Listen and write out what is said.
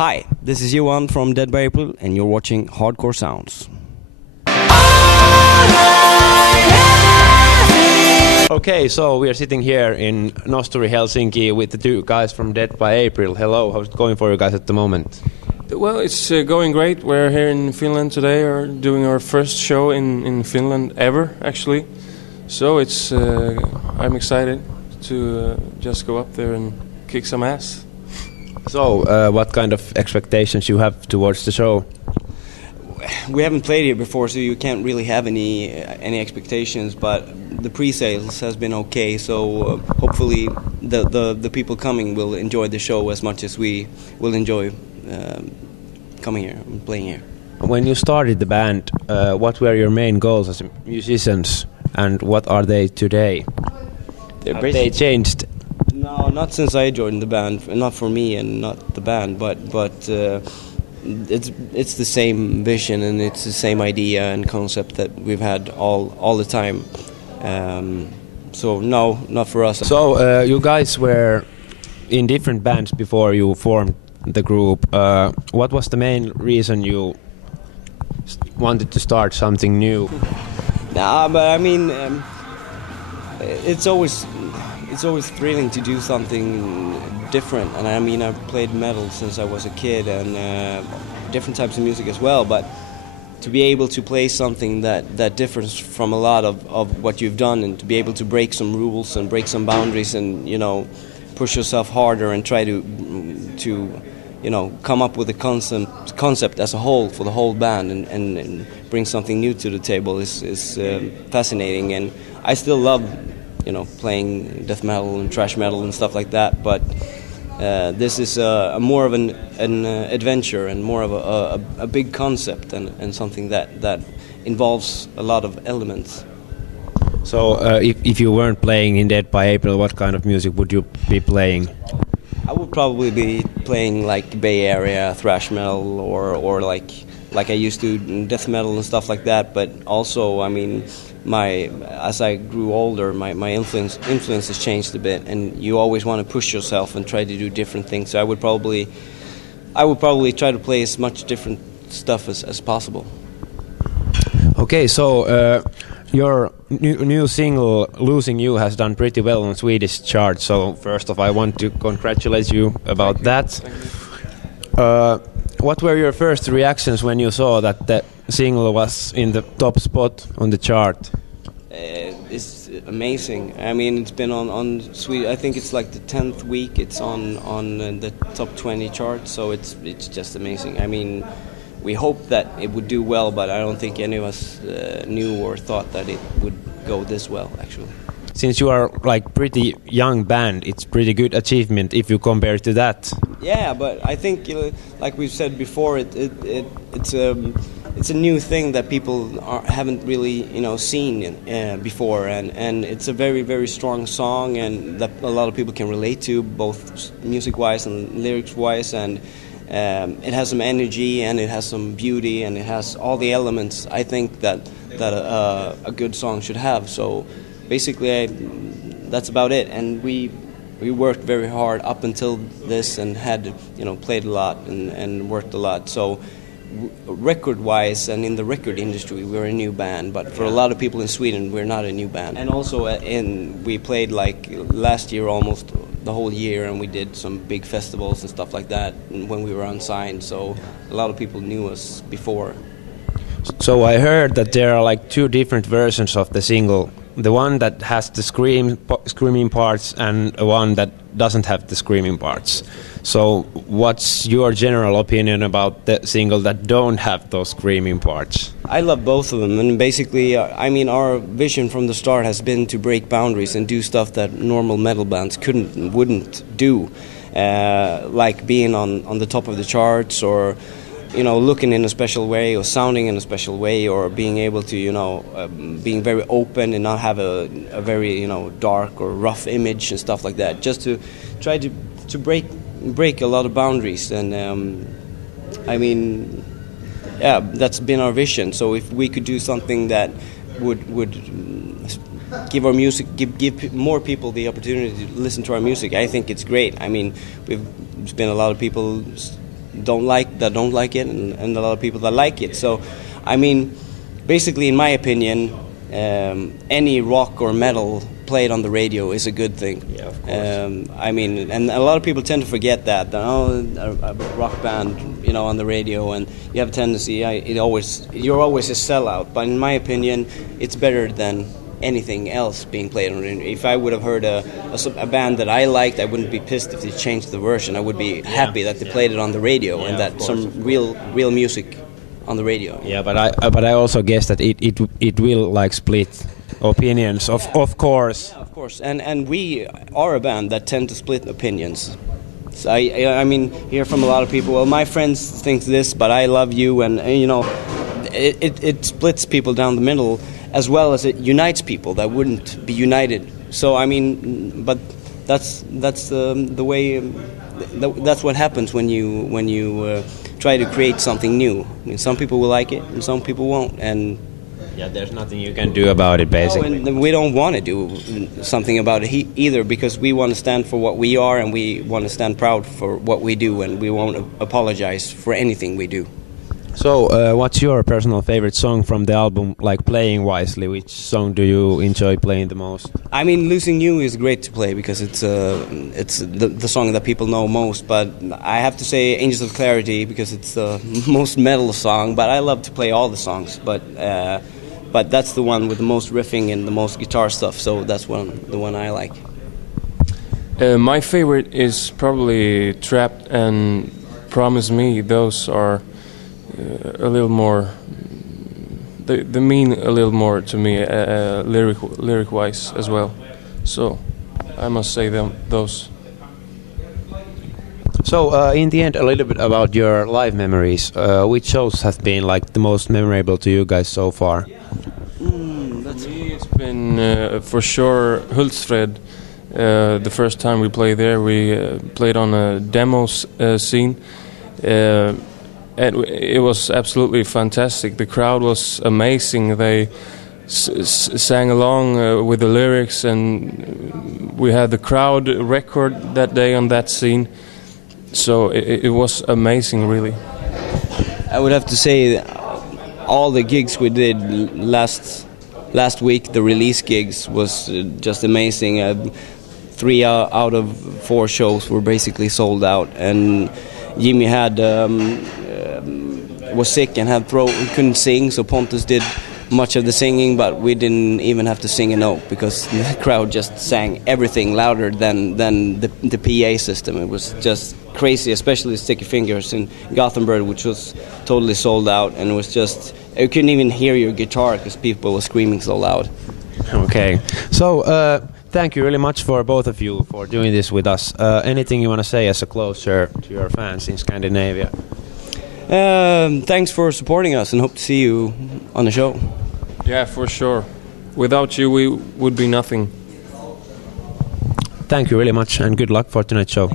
Hi, this is Johan from Dead by April, and you're watching Hardcore Sounds. Okay, so we are sitting here in Nosturi, Helsinki with the two guys from Dead by April. Hello, how's it going for you guys at the moment? Well, it's going great. We're here in Finland today, doing our first show in Finland ever, actually. So it's I'm excited to just go up there and kick some ass. So, what kind of expectations you have towards the show? We haven't played here before, so you can't really have any expectations. But the pre-sales has been okay, so hopefully the people coming will enjoy the show as much as we will enjoy coming here and playing here. When you started the band, what were your main goals as musicians, and what are they today? Have they changed? No, not since I joined the band. Not for me and not the band, but it's the same vision and it's the same idea and concept that we've had all the time. So no, not for us. So you guys were in different bands before you formed the group. What was the main reason you wanted to start something new? Nah, but I mean, it's always thrilling to do something different. And I mean, I've played metal since I was a kid and different types of music as well. But to be able to play something that differs from a lot of what you've done, and to be able to break some rules and break some boundaries and, you know, push yourself harder and try to you know, come up with a concept as a whole for the whole band and bring something new to the table is fascinating. And I still love, you know, playing death metal and thrash metal and stuff like that, but this is more of an adventure and more of a big concept and something that involves a lot of elements. So if you weren't playing in Dead by April, what kind of music would you be playing? I would probably be playing like Bay Area thrash metal or like I used to death metal and stuff like that. But also, I mean, as I grew older, my influence has changed a bit, and you always want to push yourself and try to do different things. So I would probably try to play as much different stuff as possible. Okay, so your new single "Losing You" has done pretty well on Swedish charts. So first off, I want to congratulate you about that. What were your first reactions when you saw that the single was in the top spot on the chart? It's amazing. I mean, it's been on Sweden. I think it's like the 10th week. It's on the top 20 chart. So it's just amazing. I mean, we hoped that it would do well, but I don't think any of us knew or thought that it would go this well, actually. Since you are like pretty young band, it's pretty good achievement if you compare to that. Yeah, but I think, like we've said before, it's a new thing that people haven't really, you know, seen before, and it's a very, very strong song, and that a lot of people can relate to, both music-wise and lyrics-wise, and it has some energy and it has some beauty and it has all the elements I think that a good song should have. So basically that's about it, and we worked very hard up until this and had, you know, played a lot and worked a lot. So record-wise and in the record industry, we're a new band, but for a lot of people in Sweden, we're not a new band. And also, we played like last year almost the whole year, and we did some big festivals and stuff like that when we were unsigned. So a lot of people knew us before. So I heard that there are like two different versions of the single. The one that has the screaming parts and the one that doesn't have the screaming parts. So what's your general opinion about the single that don't have those screaming parts? I love both of them, and basically, I mean, our vision from the start has been to break boundaries and do stuff that normal metal bands wouldn't do, like being on the top of the charts, or, you know, looking in a special way, or sounding in a special way, or being able to, you know, being very open and not have a very, you know, dark or rough image and stuff like that. Just to try to break a lot of boundaries, and I mean, yeah, that's been our vision. So if we could do something that would give our music, give more people the opportunity to listen to our music, I think it's great. I mean, there's been a lot of people don't like it, and a lot of people that like it. So, I mean, basically, in my opinion, any rock or metal played on the radio is a good thing. Yeah, of course. I mean, and a lot of people tend to forget that. A rock band, on the radio, and you have a tendency, you're always a sellout. But in my opinion, it's better than anything else being played on radio. If I would have heard a band that I liked, I wouldn't be pissed if they changed the version. I would be happy that they played it on the radio and that some real music on the radio. Yeah, but I also guess that it will like split opinions, of course. Yeah, of course, and we are a band that tend to split opinions. So I mean, hear from a lot of people. Well, my friends think this, but I love you, and it splits people down the middle, as well as it unites people that wouldn't be united. So I mean, but that's the way. That's what happens when you try to create something new. I mean, some people will like it, and some people won't, and there's nothing you can do about it, basically. No, and we don't want to do something about it either, because we want to stand for what we are, and we want to stand proud for what we do, and we won't apologize for anything we do. So, what's your personal favorite song from the album, like playing wisely? Which song do you enjoy playing the most? I mean, Losing You is great to play because it's the song that people know most. But I have to say Angels of Clarity because it's the most metal song. But I love to play all the songs. But that's the one with the most riffing and the most guitar stuff. So that's the one I like. My favorite is probably Trapped and Promise Me. Those are a little more. They mean a little more to me, lyric-wise as well. So I must say those. So in the end, a little bit about your live memories. Which shows have been like the most memorable to you guys so far? For me, it's been for sure Hultsfred. The first time we played there, we played on a demo scene. And it was absolutely fantastic. The crowd was amazing. They sang along with the lyrics, and we had the crowd record that day on that scene. So it was amazing, really. I would have to say all the gigs we did last week, the release gigs, was just amazing. 3 out of 4 shows were basically sold out, and Jimmy was sick and couldn't sing, so Pontus did much of the singing, but we didn't even have to sing a note because the crowd just sang everything louder than the PA system. It was just crazy, especially Sticky Fingers in Gothenburg, which was totally sold out, and it was just, you couldn't even hear your guitar because people were screaming so loud. Okay, so thank you really much for both of you for doing this with us. Anything you want to say as a closer to your fans in Scandinavia? Thanks for supporting us, and hope to see you on the show. Yeah, for sure. Without you, we would be nothing. Thank you really much, and good luck for tonight's show.